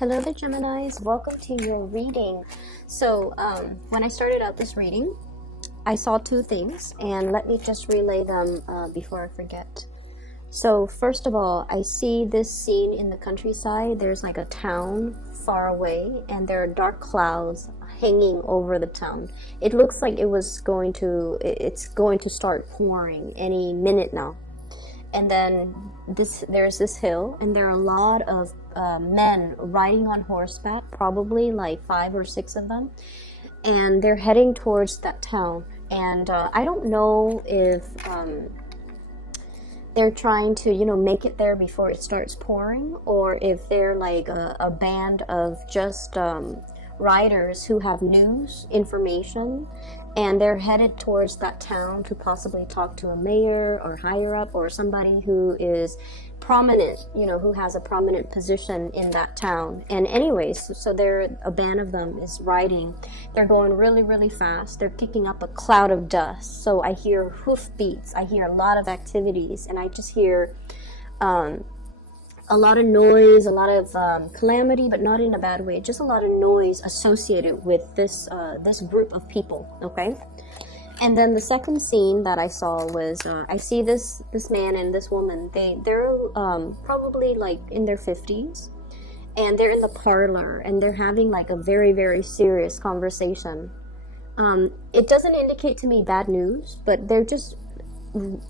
Hello there, Geminis. Welcome to your reading. So when I started out this reading, I saw two things, and let me just relay them before I forget. So first of all, I see this scene in the countryside. There's like a town far away, and there are dark clouds hanging over the town. It looks like it's going to start pouring any minute now. And then there's this hill, and there are a lot of men riding on horseback, probably like 5 or 6 of them, and they're heading towards that town. And I don't know if they're trying to, make it there before it starts pouring, or if they're like a band of just riders who have news, information, and they're headed towards that town to possibly talk to a mayor or higher up or somebody who is prominent, who has a prominent position in that town. And anyways, so a band of them is riding. They're going really, really fast. They're kicking up a cloud of dust. So I hear hoof beats. I hear a lot of activities, and I just hear a lot of noise, a lot of calamity, but not in a bad way. Just a lot of noise associated with this group of people. Okay. And then the second scene that I saw was I see this man and this woman. They're probably like in their 50s, and they're in the parlor, and they're having like a very, very serious conversation. It doesn't indicate to me bad news, but they're just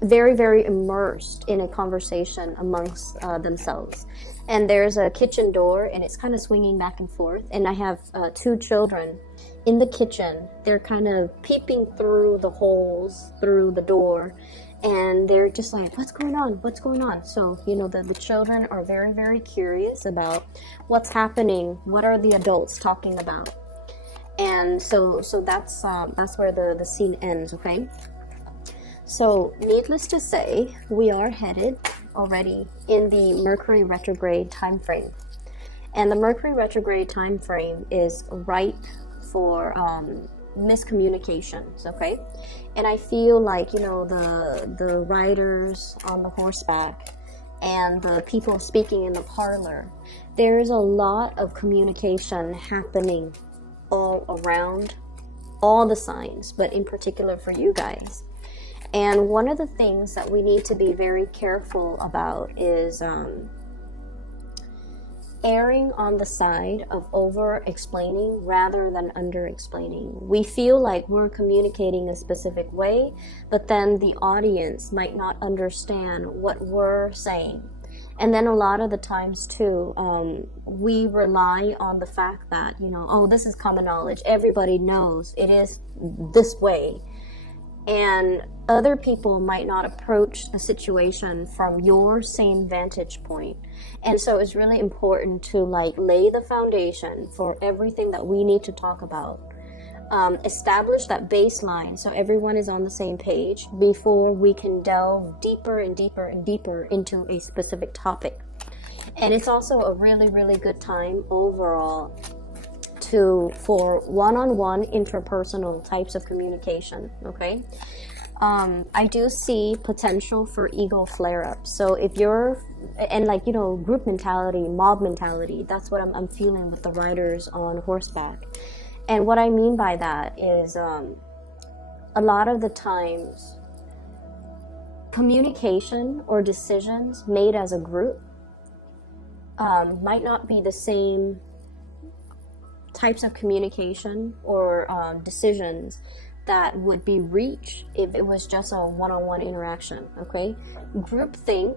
very, very immersed in a conversation amongst themselves. And there's a kitchen door, and it's kind of swinging back and forth, and I have 2 children in the kitchen. They're kind of peeping through the holes through the door, and they're just like, what's going on? So the children are very, very curious about what's happening, what are the adults talking about. And so that's where the scene ends. Okay. So, needless to say, we are headed already in the Mercury retrograde time frame. And the Mercury retrograde time frame is ripe for miscommunications, okay? And I feel like, the riders on the horseback and the people speaking in the parlor, there's a lot of communication happening all around all the signs, but in particular for you guys. And one of the things that we need to be very careful about is erring on the side of over-explaining rather than under-explaining. We feel like we're communicating a specific way, but then the audience might not understand what we're saying. And then a lot of the times too, we rely on the fact that, this is common knowledge. Everybody knows it is this way. And other people might not approach the situation from your same vantage point. And so it's really important to lay the foundation for everything that we need to talk about. Establish that baseline so everyone is on the same page before we can delve deeper and deeper and deeper into a specific topic. And it's also a really, really good time overall for one-on-one interpersonal types of communication. Okay. I do see potential for ego flare-ups. So if you're, and group mentality, mob mentality, that's what I'm feeling with the riders on horseback. And what I mean by that is a lot of the times communication or decisions made as a group might not be the same types of communication or decisions that would be reached if it was just a one-on-one interaction. Okay, groupthink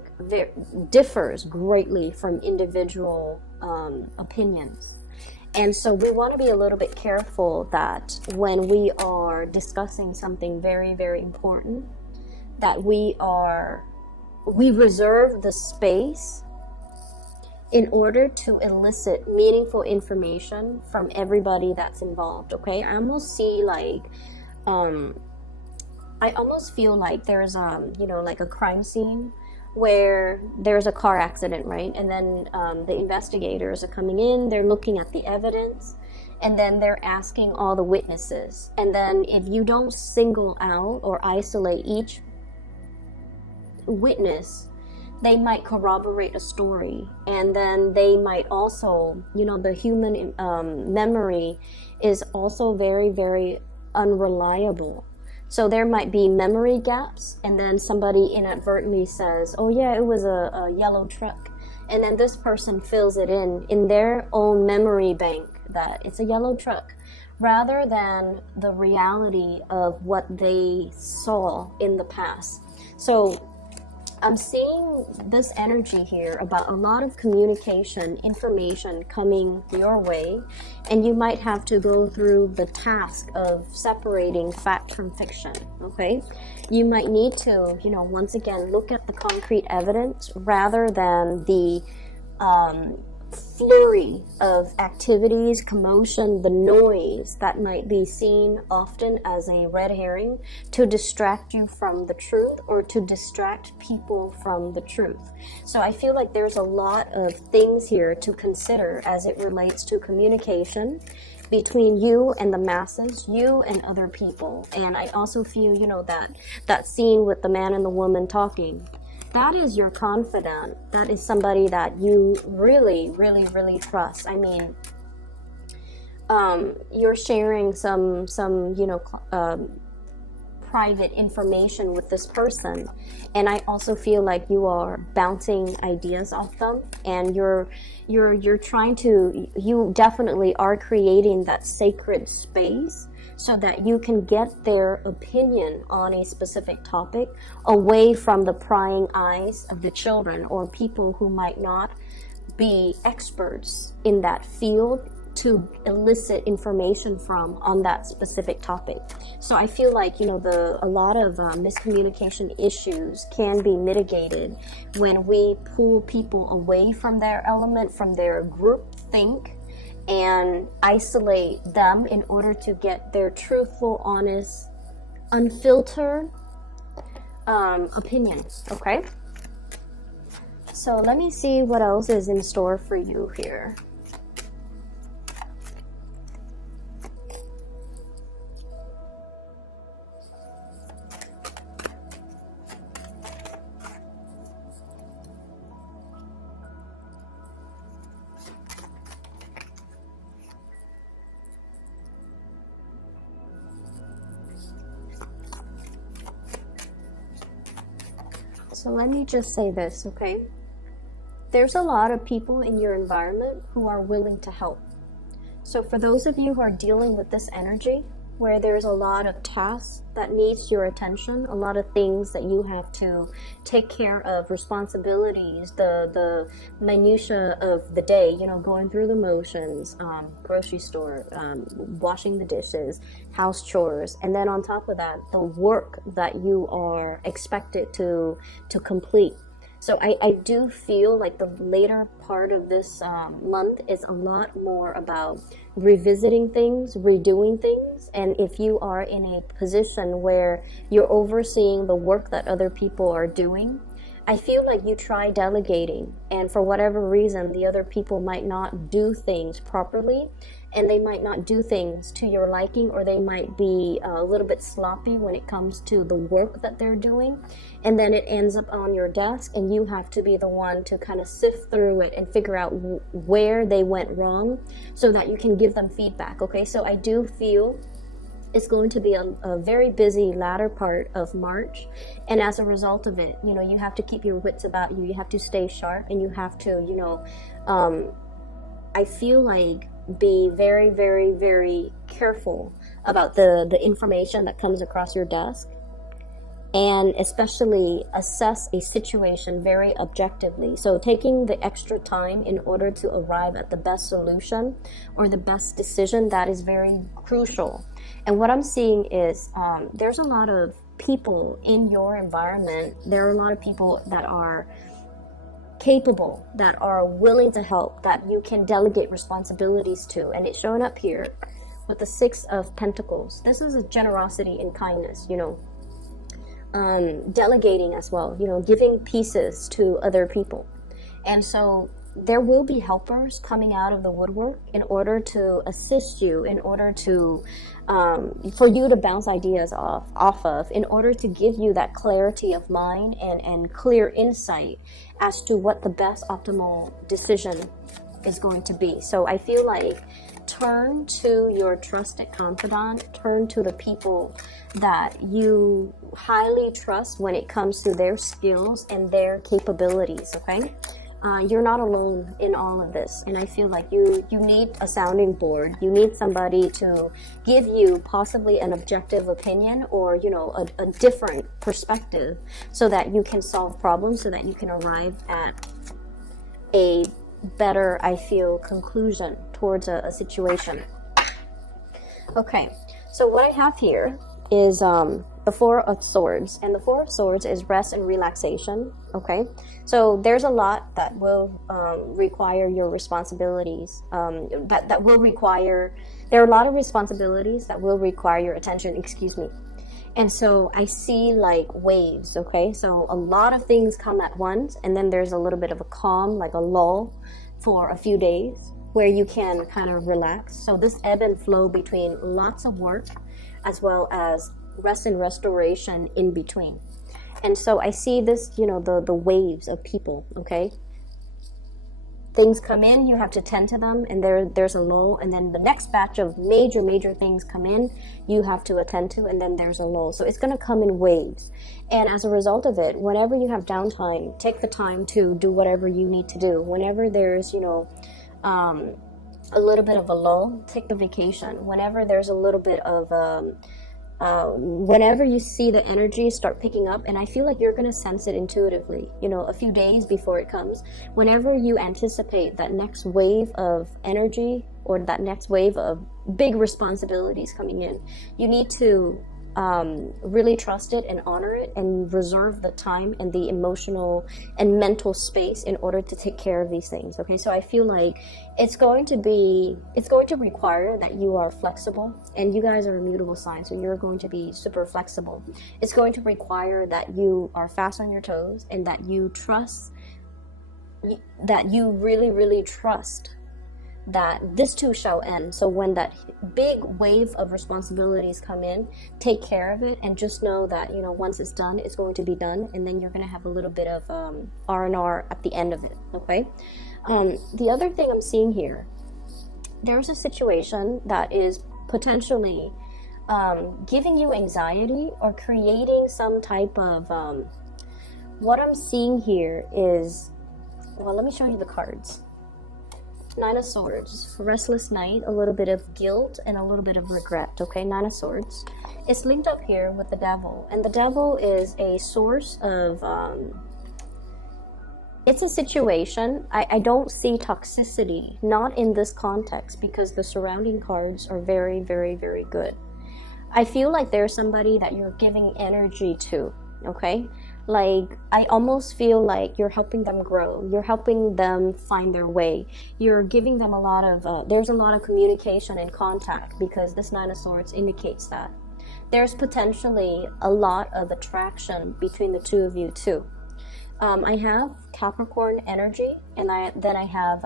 differs greatly from individual opinions, and so we want to be a little bit careful that when we are discussing something very, very important, that we reserve the space in order to elicit meaningful information from everybody that's involved. Okay, I almost see I almost feel like there's like a crime scene where there's a car accident, right? And then the investigators are coming in, they're looking at the evidence, and then they're asking all the witnesses. And then if you don't single out or isolate each witness, they might corroborate a story, and then they might also, you know, the human memory is also very, very unreliable. So there might be memory gaps, and then somebody inadvertently says, oh yeah, it was a yellow truck, and then this person fills it in their own memory bank that it's a yellow truck, rather than the reality of what they saw in the past. So I'm seeing this energy here about a lot of communication, information coming your way, and you might have to go through the task of separating fact from fiction, okay? You might need to, you know, once again, look at the concrete evidence rather than the flurry of activities, commotion, the noise that might be seen often as a red herring to distract you from the truth, or to distract people from the truth. So I feel like there's a lot of things here to consider as it relates to communication between you and the masses, you and other people. And I also feel, you know, that scene with the man and the woman talking, that is your confidant. That is somebody that you really, really, really trust. I mean, you're sharing some you know, private information with this person, and I also feel like you are bouncing ideas off them, and you're trying to, you definitely are creating that sacred space so that you can get their opinion on a specific topic away from the prying eyes of the children or people who might not be experts in that field to elicit information from on that specific topic. So I feel like, you know, a lot of miscommunication issues can be mitigated when we pull people away from their element, from their group think, and isolate them in order to get their truthful, honest, unfiltered opinion, okay? So let me see what else is in store for you here. So let me just say this, okay? There's a lot of people in your environment who are willing to help. So for those of you who are dealing with this energy, where there's a lot of tasks that needs your attention, a lot of things that you have to take care of, responsibilities, the minutia of the day, you know, going through the motions, grocery store, washing the dishes, house chores, and then on top of that, the work that you are expected to complete. So I do feel like the later part of this month is a lot more about revisiting things, redoing things. And if you are in a position where you're overseeing the work that other people are doing, I feel like you try delegating, and for whatever reason, the other people might not do things properly, and they might not do things to your liking, or they might be a little bit sloppy when it comes to the work that they're doing, and then it ends up on your desk, and you have to be the one to kind of sift through it and figure out where they went wrong so that you can give them feedback, okay? So I do feel it's going to be a very busy latter part of March, and as a result of it, you know, you have to keep your wits about you. You have to stay sharp, and you have to, you know, I feel like be very, very, very careful about the information that comes across your desk, and especially assess a situation very objectively. So taking the extra time in order to arrive at the best solution or the best decision, that is very crucial. And what I'm seeing is there's a lot of people in your environment. There are a lot of people that are capable, that are willing to help, that you can delegate responsibilities to. And it's showing up here with the Six of Pentacles. This is a generosity and kindness, you know, delegating as well, you know, giving pieces to other people. And so there will be helpers coming out of the woodwork in order to assist you, in order to for you to bounce ideas off of, in order to give you that clarity of mind and clear insight as to what the best optimal decision is going to be. So I feel like turn to your trusted confidant, turn to the people that you highly trust when it comes to their skills and their capabilities, okay? You're not alone in all of this, and I feel like you need a sounding board. You need somebody to give you possibly an objective opinion, or a different perspective, so that you can solve problems, so that you can arrive at a better, I feel, conclusion towards a situation. Okay, so what I have here is the Four of Swords, and the Four of Swords is rest and relaxation. Okay, so there's a lot that will require your responsibilities. That will require. There are a lot of responsibilities that will require your attention. Excuse me. And so I see like waves. Okay, so a lot of things come at once, and then there's a little bit of a calm, like a lull, for a few days where you can kind of relax. So this ebb and flow between lots of work as well as rest and restoration in between. And so I see this, the waves of people, okay? Things come in, you have to tend to them, and there's a lull, and then the next batch of major things come in, you have to attend to, and then there's a lull. So it's going to come in waves. And as a result of it, whenever you have downtime, take the time to do whatever you need to do. Whenever there's, a little bit of a lull, take a vacation. Whenever there's a little bit of whenever you see the energy start picking up, and I feel like you're going to sense it intuitively, a few days before it comes, whenever you anticipate that next wave of energy or that next wave of big responsibilities coming in, you need to really trust it and honor it and reserve the time and the emotional and mental space in order to take care of these things. Okay, so I feel like it's going to require that you are flexible, and you guys are a mutable sign, so you're going to be super flexible. It's going to require that you are fast on your toes, and that you really trust that this too shall end. So when that big wave of responsibilities come in, take care of it, and just know that once it's done, it's going to be done, and then you're going to have a little bit of R&R at the end of it. Okay, the other thing I'm seeing here, there's a situation that is potentially giving you anxiety or creating some type of what I'm seeing here is, well, let me show you the cards. Nine of Swords, restless night, a little bit of guilt, and a little bit of regret. Okay, Nine of Swords. It's linked up here with the Devil, and the Devil is a source of it's a situation. I don't see toxicity, not in this context, because the surrounding cards are very good. I feel like there's somebody that you're giving energy to. Okay, like I almost feel like you're helping them grow, you're helping them find their way, you're giving them a lot of there's a lot of communication and contact, because this Nine of Swords indicates that there's potentially a lot of attraction between the two of you too. I have Capricorn energy, and then I have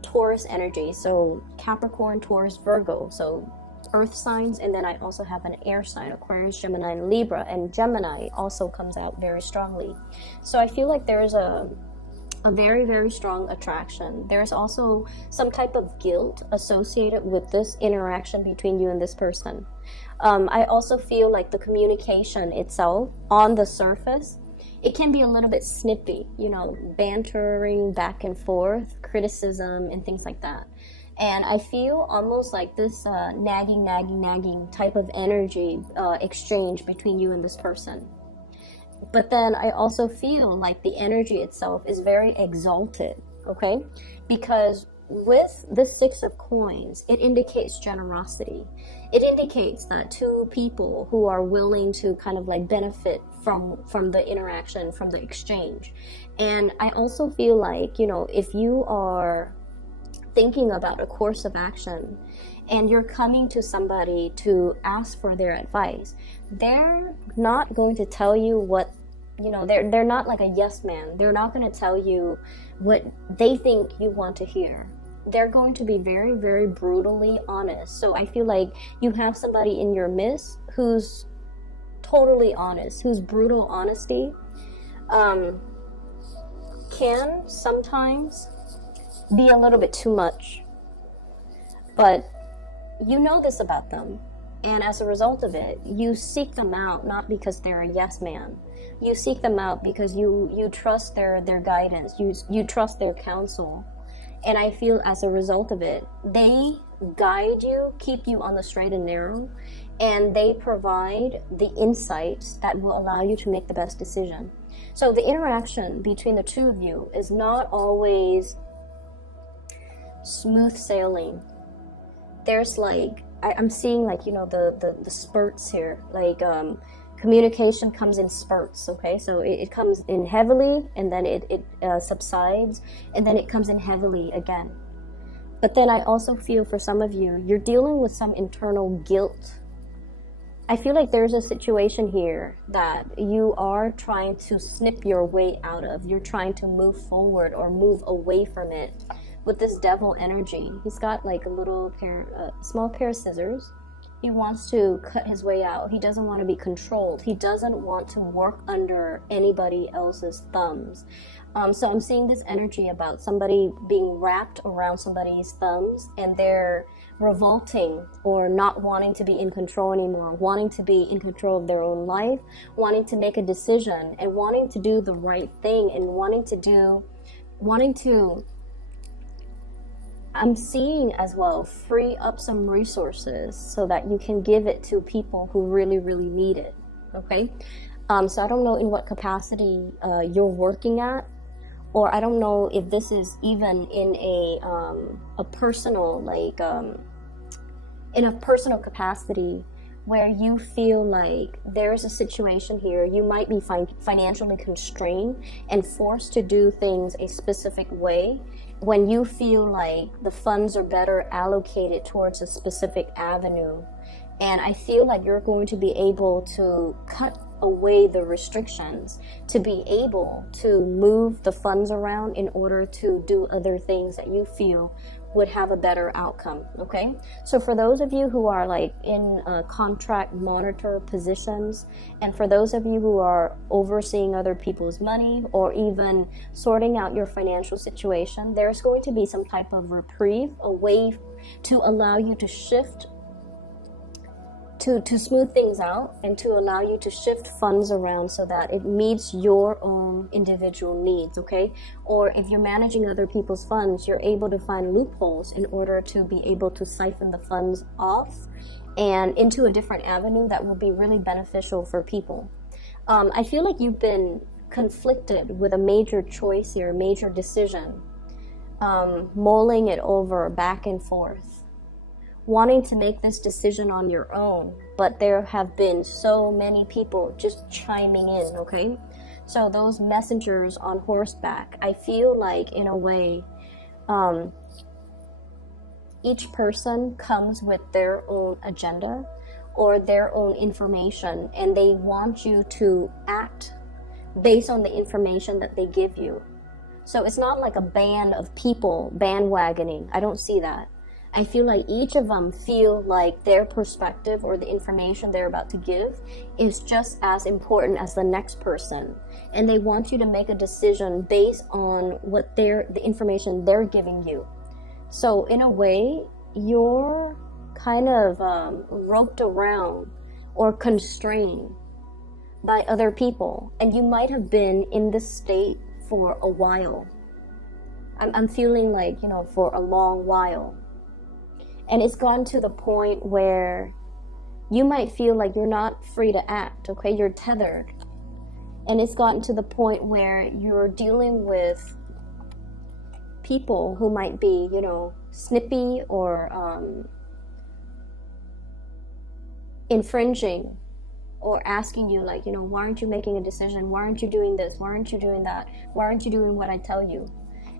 Taurus energy. So Capricorn, Taurus, Virgo, so earth signs, and then I also have an air sign, Aquarius, Gemini, and Libra, and Gemini also comes out very strongly. So I feel like there's a very strong attraction. There's also some type of guilt associated with this interaction between you and this person. I also feel like the communication itself on the surface, it can be a little bit snippy, bantering back and forth, criticism, and things like that. And I feel almost like this nagging type of energy exchange between you and this person. But then I also feel like the energy itself is very exalted, okay? Because with the Six of Coins, it indicates generosity. It indicates that two people who are willing to kind of like benefit from the interaction, from the exchange. And I also feel like, if you are thinking about a course of action and you're coming to somebody to ask for their advice, they're not going to tell you what You know, they're not like a yes man. They're not going to tell you what they think you want to hear. They're going to be very, very brutally honest. So I feel like you have somebody in your midst who's totally honest, whose brutal honesty can sometimes be a little bit too much. But you know this about them. And as a result of it, you seek them out not because they're a yes man. You seek them out because you trust their guidance. You trust their counsel. And I feel as a result of it, they guide you, keep you on the straight and narrow, and they provide the insights that will allow you to make the best decision. So the interaction between the two of you is not always smooth sailing. There's like, I'm seeing like, you know, the spurts here, like communication comes in spurts, okay? So it comes in heavily, and then it subsides, and then it comes in heavily again. But then I also feel for some of you, you're dealing with some internal guilt. I feel like there's a situation here that you are trying to snip your way out of. You're trying to move forward or move away from it with this devil energy. He's got like a little small pair of scissors. He wants to cut his way out. He doesn't want to be controlled. He doesn't want to work under anybody else's thumbs. So I'm seeing this energy about somebody being wrapped around somebody's thumbs, and they're revolting or not wanting to be in control anymore, wanting to be in control of their own life, wanting to make a decision, and wanting to do the right thing, and wanting to I'm seeing as well free up some resources so that you can give it to people who really, really need it. Okay. So I don't know in what capacity you're working at, or I don't know if this is even in a personal, like in a personal capacity where you feel like there's a situation here. You might be financially constrained and forced to do things a specific way, when you feel like the funds are better allocated towards a specific avenue. And I feel like you're going to be able to cut away the restrictions to be able to move the funds around in order to do other things that you feel would have a better outcome. Okay, so for those of you who are like in contract monitor positions, and for those of you who are overseeing other people's money or even sorting out your financial situation, there's going to be some type of reprieve, a way to allow you to shift, to smooth things out, and to allow you to shift funds around so that it meets your own individual needs, okay? Or if you're managing other people's funds, you're able to find loopholes in order to be able to siphon the funds off and into a different avenue that will be really beneficial for people. I feel like you've been conflicted with a major choice here, a major decision, mulling it over back and forth, wanting to make this decision on your own, but there have been so many people just chiming in, okay? So those messengers on horseback, I feel like in a way, each person comes with their own agenda or their own information, and they want you to act based on the information that they give you. So it's not like a band of people bandwagoning. I don't see that. I feel like each of them feel like their perspective or the information they're about to give is just as important as the next person. And they want you to make a decision based on what the information they're giving you. So in a way, you're kind of roped around or constrained by other people. And you might have been in this state for a while. I'm feeling like, you know, for a long while. And it's gone to the point where you might feel like you're not free to act, okay? You're tethered. And it's gotten to the point where you're dealing with people who might be, you know, snippy or infringing, or asking you like, you know, why aren't you making a decision? Why aren't you doing this? Why aren't you doing that? Why aren't you doing what I tell you?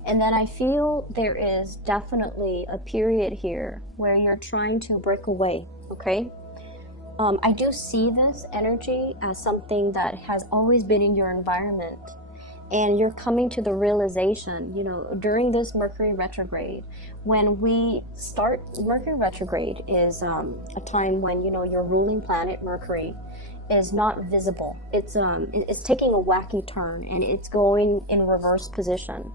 And then I feel there is definitely a period here where you're trying to break away, okay? I do see this energy as something that has always been in your environment, and you're coming to the realization, during this Mercury retrograde. When we start, Mercury retrograde is a time when, your ruling planet, Mercury, is not visible. It's taking a wacky turn, and it's going in reverse position.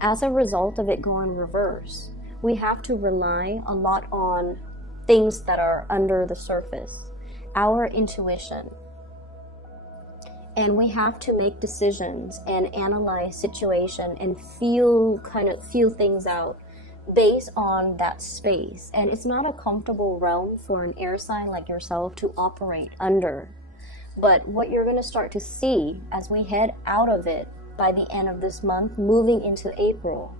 As a result of it going reverse, we have to rely a lot on things that are under the surface, our intuition. And we have to make decisions and analyze situation and feel things out based on that space. And it's not a comfortable realm for an air sign like yourself to operate under. But what you're going to start to see as we head out of it by the end of this month, moving into April,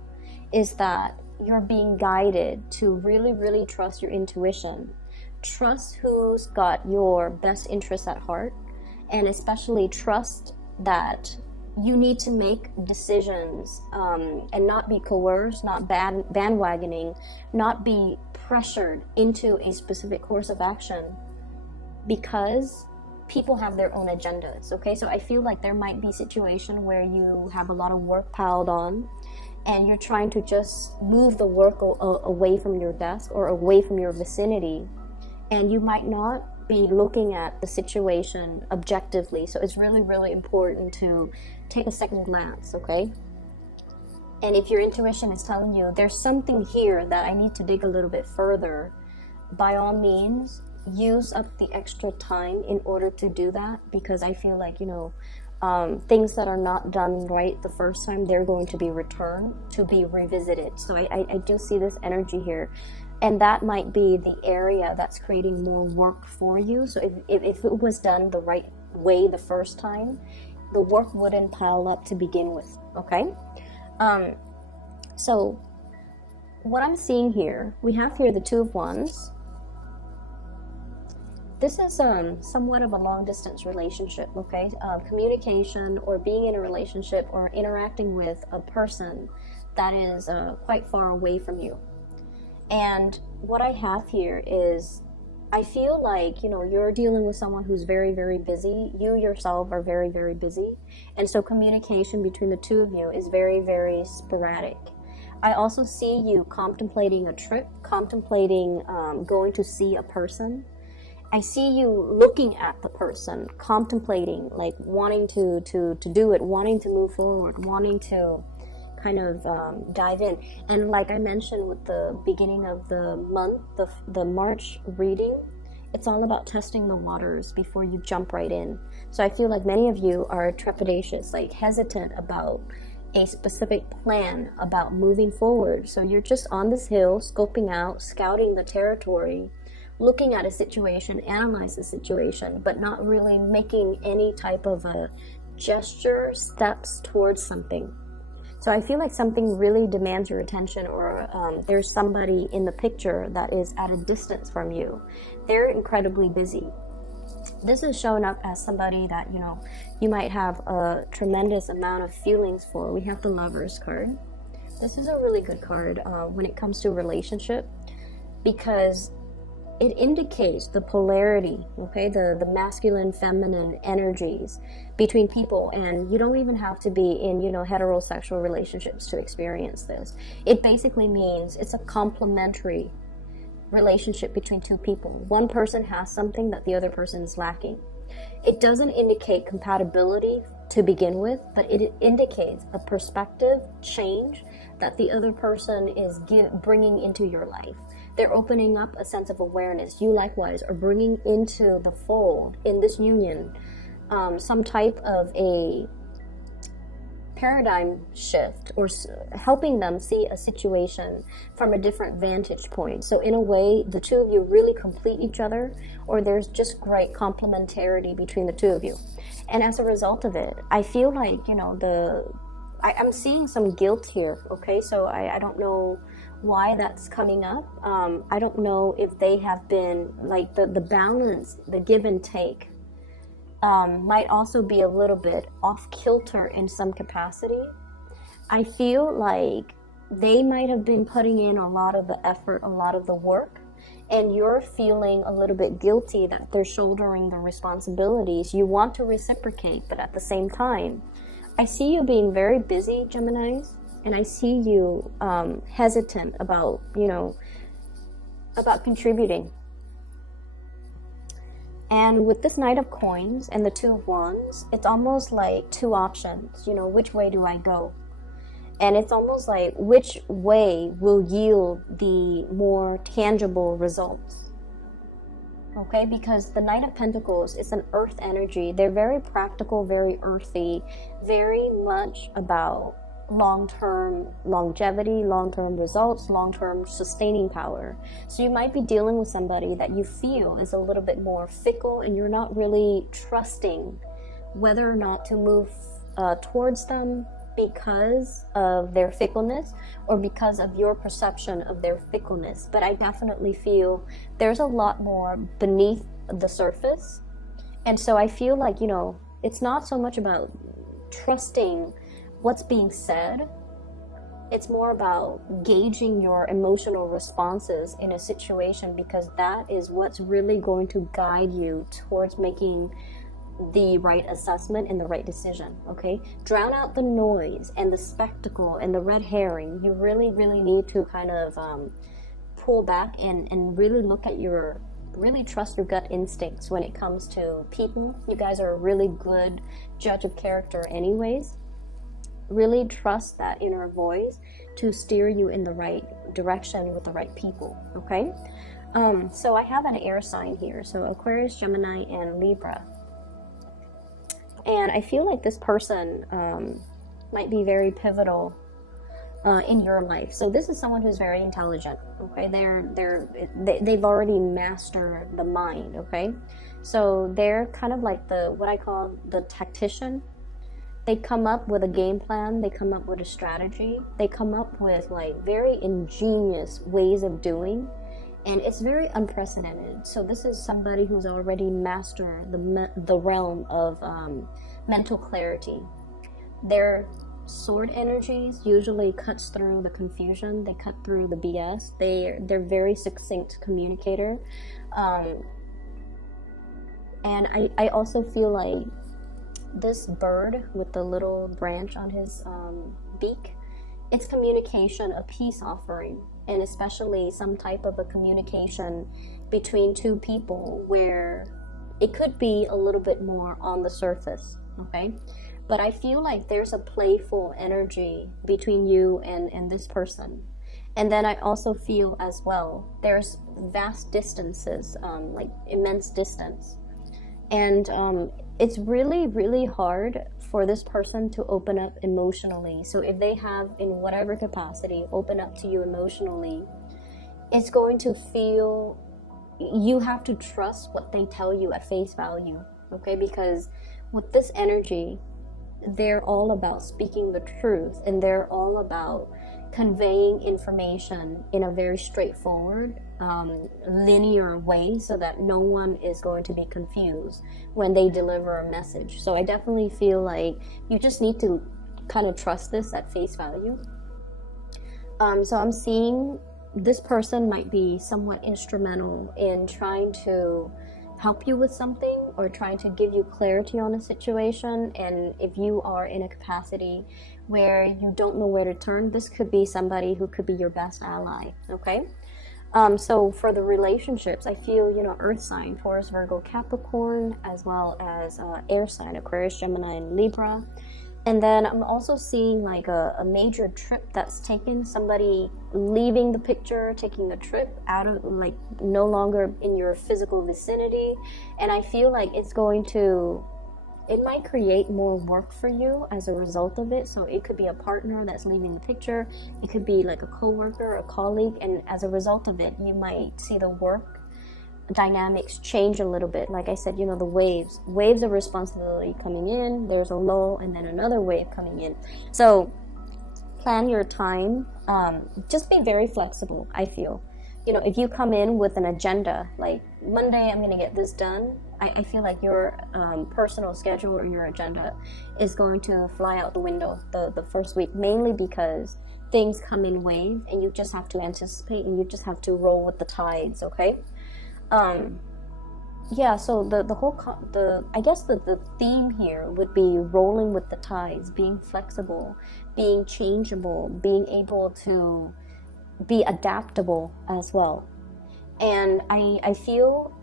is that you're being guided to really, really trust your intuition. Trust who's got your best interests at heart. And especially trust that you need to make decisions and not be coerced, not bandwagoning, not be pressured into a specific course of action, because people have their own agendas, okay? So I feel like there might be a situation where you have a lot of work piled on and you're trying to just move the work away from your desk or away from your vicinity, and you might not be looking at the situation objectively. So it's really, really important to take a second glance, okay? And if your intuition is telling you there's something here that I need to dig a little bit further, by all means, use up the extra time in order to do that, because I feel like, things that are not done right the first time, they're going to be returned to be revisited. So I do see this energy here. And that might be the area that's creating more work for you. So if it was done the right way the first time, the work wouldn't pile up to begin with, okay? So what I'm seeing here, we have here the Two of Wands. This is somewhat of a long distance relationship, okay? Communication, or being in a relationship or interacting with a person that is quite far away from you. And what I have here is, I feel like, you're dealing with someone who's very, very busy. You yourself are very, very busy. And so communication between the two of you is very, very sporadic. I also see you contemplating a trip, contemplating going to see a person. I see you looking at the person, contemplating, like wanting to do it, wanting to move forward, wanting to kind of dive in. And like I mentioned with the beginning of the month, the March reading, it's all about testing the waters before you jump right in. So I feel like many of you are trepidatious, like hesitant about a specific plan, about moving forward. So you're just on this hill, scoping out, scouting the territory, looking at a situation, analyze the situation, but not really making any type of a gesture, steps towards something. So I feel like something really demands your attention, or there's somebody in the picture that is at a distance from you. They're incredibly busy. This is showing up as somebody that, you might have a tremendous amount of feelings for. We have the Lovers card. This is a really good card when it comes to a relationship, because it indicates the polarity, okay, the masculine, feminine energies between people. And you don't even have to be in, heterosexual relationships to experience this. It basically means it's a complementary relationship between two people. One person has something that the other person is lacking. It doesn't indicate compatibility to begin with, but it indicates a perspective change that the other person is bringing into your life. They're opening up a sense of awareness. You likewise are bringing into the fold in this union some type of a paradigm shift, or helping them see a situation from a different vantage point. So in a way, the two of you really complete each other, or there's just great complementarity between the two of you. And as a result of it, I feel like, I'm seeing some guilt here, okay? So I don't know why that's coming up. I don't know if they have been, like, the balance, the give and take might also be a little bit off kilter in some capacity. I feel like they might have been putting in a lot of the effort, a lot of the work, and you're feeling a little bit guilty that they're shouldering the responsibilities. You want to reciprocate, but at the same time, I see you being very busy, Geminis, and I see you hesitant about, about contributing. And with this Knight of Coins and the Two of Wands, it's almost like two options, which way do I go? And it's almost like which way will yield the more tangible results. Okay, because the Knight of Pentacles is an earth energy. They're very practical, very earthy, very much about long-term longevity, long-term results, long-term sustaining power. So you might be dealing with somebody that you feel is a little bit more fickle, and you're not really trusting whether or not to move towards them because of their fickleness or because of your perception of their fickleness. But I definitely feel there's a lot more beneath the surface. And so I feel like, it's not so much about trusting what's being said. It's more about gauging your emotional responses in a situation, because that is what's really going to guide you towards making the right assessment and the right decision. Okay, drown out the noise and the spectacle and the red herring. You really need to kind of pull back and really look at really trust your gut instincts when it comes to people. You guys are a really good judge of character anyways. Really trust that inner voice to steer you in the right direction with the right people. Okay, so I have an air sign here, so Aquarius, Gemini, and Libra. And I feel like this person might be very pivotal in your life. So this is someone who's very intelligent. Okay, they've already mastered the mind. Okay, so they're kind of like what I call the tactician. They come up with a game plan. They come up with a strategy. They come up with like very ingenious ways of doing. And it's very unprecedented. So this is somebody who's already mastered the realm of mental clarity. Their sword energies usually cuts through the confusion. They cut through the BS. They're very succinct communicator. And I also feel like this bird with the little branch on his beak, it's communication, a peace offering. And especially some type of a communication between two people where it could be a little bit more on the surface, okay? But I feel like there's a playful energy between you and this person. And then I also feel as well, there's vast distances, like immense distance. And it's really hard for this person to open up emotionally. So if they have, in whatever capacity, open up to you emotionally, it's going to feel, you have to trust what they tell you at face value, okay? Because with this energy, they're all about speaking the truth, and they're all about conveying information in a very straightforward, linear way, so that no one is going to be confused when they deliver a message. So I definitely feel like you just need to kind of trust this at face value. So I'm seeing this person might be somewhat instrumental in trying to help you with something or trying to give you clarity on a situation. And if you are in a capacity where you don't know where to turn, this could be somebody who could be your best ally, okay? So for the relationships, I feel, earth sign, Taurus, Virgo, Capricorn, as well as air sign, Aquarius, Gemini, and Libra. And then I'm also seeing like a major trip that's taken, somebody leaving the picture, taking a trip out of, like, no longer in your physical vicinity. And I feel like it might create more work for you as a result of it. So it could be a partner that's leaving the picture. It could be like a coworker, a colleague. And as a result of it, you might see the work dynamics change a little bit. Like I said, the waves of responsibility coming in, there's a lull, and then another wave coming in. So plan your time. Just be very flexible, I feel. If you come in with an agenda, like Monday I'm going to get this done, I feel like your personal schedule or your agenda is going to fly out the window the first week, mainly because things come in wave, and you just have to anticipate, and you just have to roll with the tides, okay? Yeah, so I guess the theme here would be rolling with the tides, being flexible, being changeable, being able to be adaptable as well. And I feel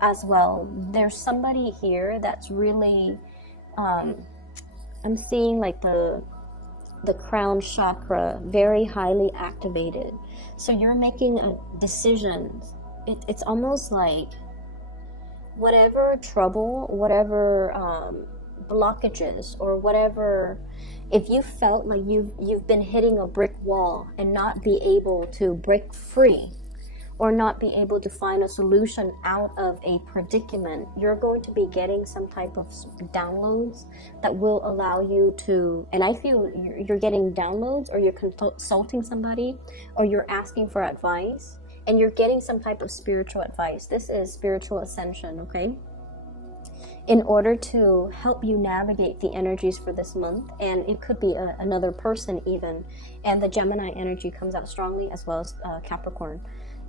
as well, there's somebody here that's really, I'm seeing like the crown chakra very highly activated. So you're making a decision. It's almost like whatever trouble, whatever blockages, or whatever, if you felt like you've been hitting a brick wall and not be able to break free, or not be able to find a solution out of a predicament, you're going to be getting some type of downloads that will allow you to, and I feel you're getting downloads, or you're consulting somebody, or you're asking for advice, and you're getting some type of spiritual advice. This is spiritual ascension, okay? In order to help you navigate the energies for this month, and it could be another person even, and the Gemini energy comes out strongly, as well as Capricorn.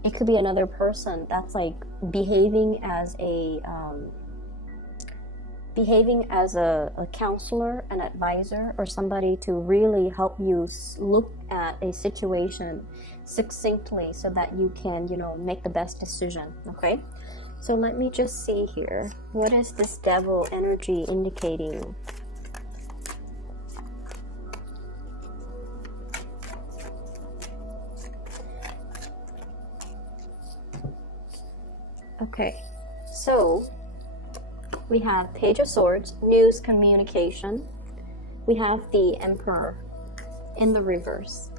It could be another person that's like behaving as a counselor, an advisor, or somebody to really help you look at a situation succinctly so that you can, make the best decision, okay? So let me just see here. What is this devil energy indicating? Okay, so we have Page of Swords, news, communication. We have the Emperor in the reverse.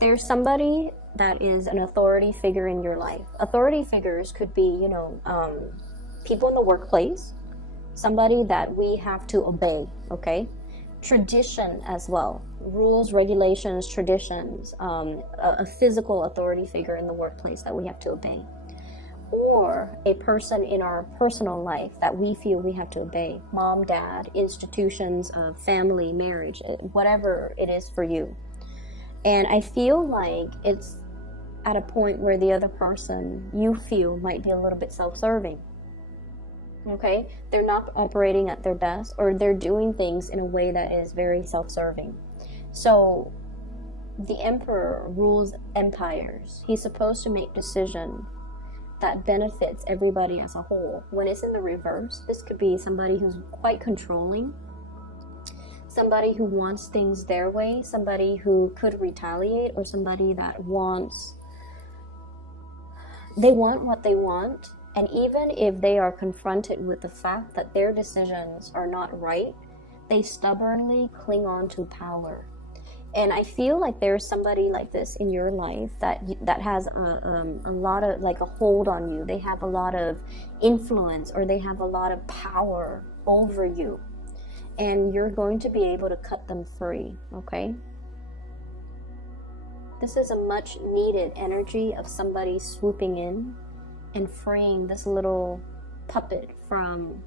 There's somebody that is an authority figure in your life. Authority figures could be, people in the workplace, somebody that we have to obey, okay? Tradition as well, rules, regulations, traditions, a physical authority figure in the workplace that we have to obey. Or a person in our personal life that we feel we have to obey. Mom, dad, institutions, family, marriage, whatever it is for you. And I feel like it's at a point where the other person you feel might be a little bit self-serving. Okay? They're not operating at their best, or they're doing things in a way that is very self-serving. So the Emperor rules empires. He's supposed to make decisions that benefits everybody as a whole. When it's in the reverse, this could be somebody who's quite controlling, somebody who wants things their way, somebody who could retaliate, or somebody that want what they want, and even if they are confronted with the fact that their decisions are not right, they stubbornly cling on to power. And I feel like there's somebody like this in your life that has a lot of, like, a hold on you. They have a lot of influence, or they have a lot of power over you. And you're going to be able to cut them free, okay? This is a much needed energy of somebody swooping in and freeing this little puppet from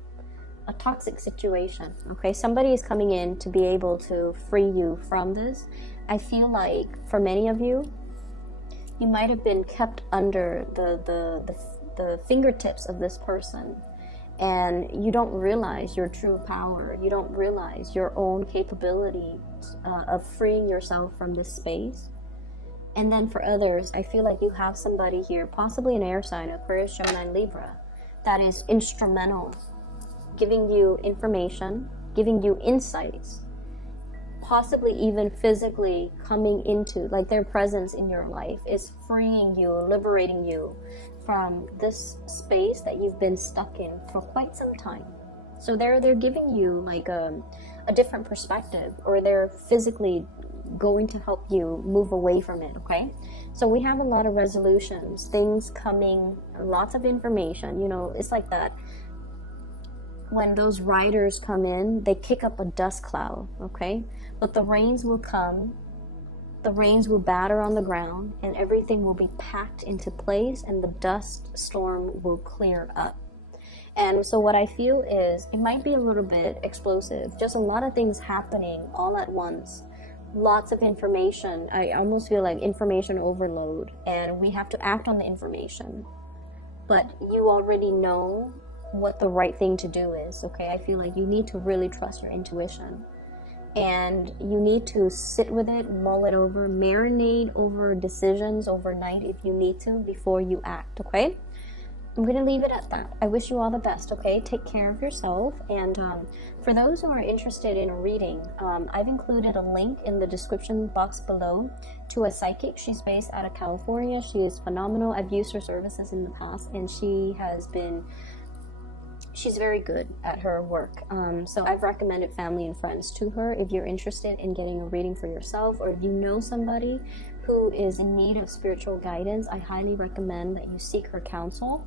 a toxic situation, okay? Somebody is coming in to be able to free you from this. I feel like for many of you, you might have been kept under the fingertips of this person, and you don't realize your true power. You don't realize your own capability of freeing yourself from this space. And then for others, I feel like you have somebody here, possibly an air sign, Aquarius, Gemini, Libra, that is instrumental, giving you information, giving you insights, possibly even physically coming into, like, their presence in your life is freeing you, liberating you from this space that you've been stuck in for quite some time. So they're giving you like a different perspective, or they're physically going to help you move away from it, okay? So we have a lot of resolutions, things coming, lots of information, it's like that. When those riders come in, they kick up a dust cloud, okay? But the rains will come, the rains will batter on the ground, and everything will be packed into place, and the dust storm will clear up. And so what I feel is, it might be a little bit explosive, just a lot of things happening all at once, lots of information. I almost feel like information overload, and we have to act on the information. But you already know what the right thing to do is, okay? I feel like you need to really trust your intuition. And you need to sit with it, mull it over, marinate over decisions overnight if you need to before you act, okay? I'm going to leave it at that. I wish you all the best, okay? Take care of yourself. And for those who are interested in a reading, I've included a link in the description box below to a psychic. She's based out of California. She is phenomenal. I've used her services in the past, and she's very good at her work. So I've recommended family and friends to her. If you're interested in getting a reading for yourself, or if you know somebody who is in need of spiritual guidance, I highly recommend that you seek her counsel.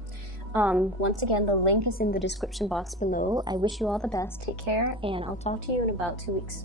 Once again, the link is in the description box below. I wish you all the best. Take care, and I'll talk to you in about 2 weeks.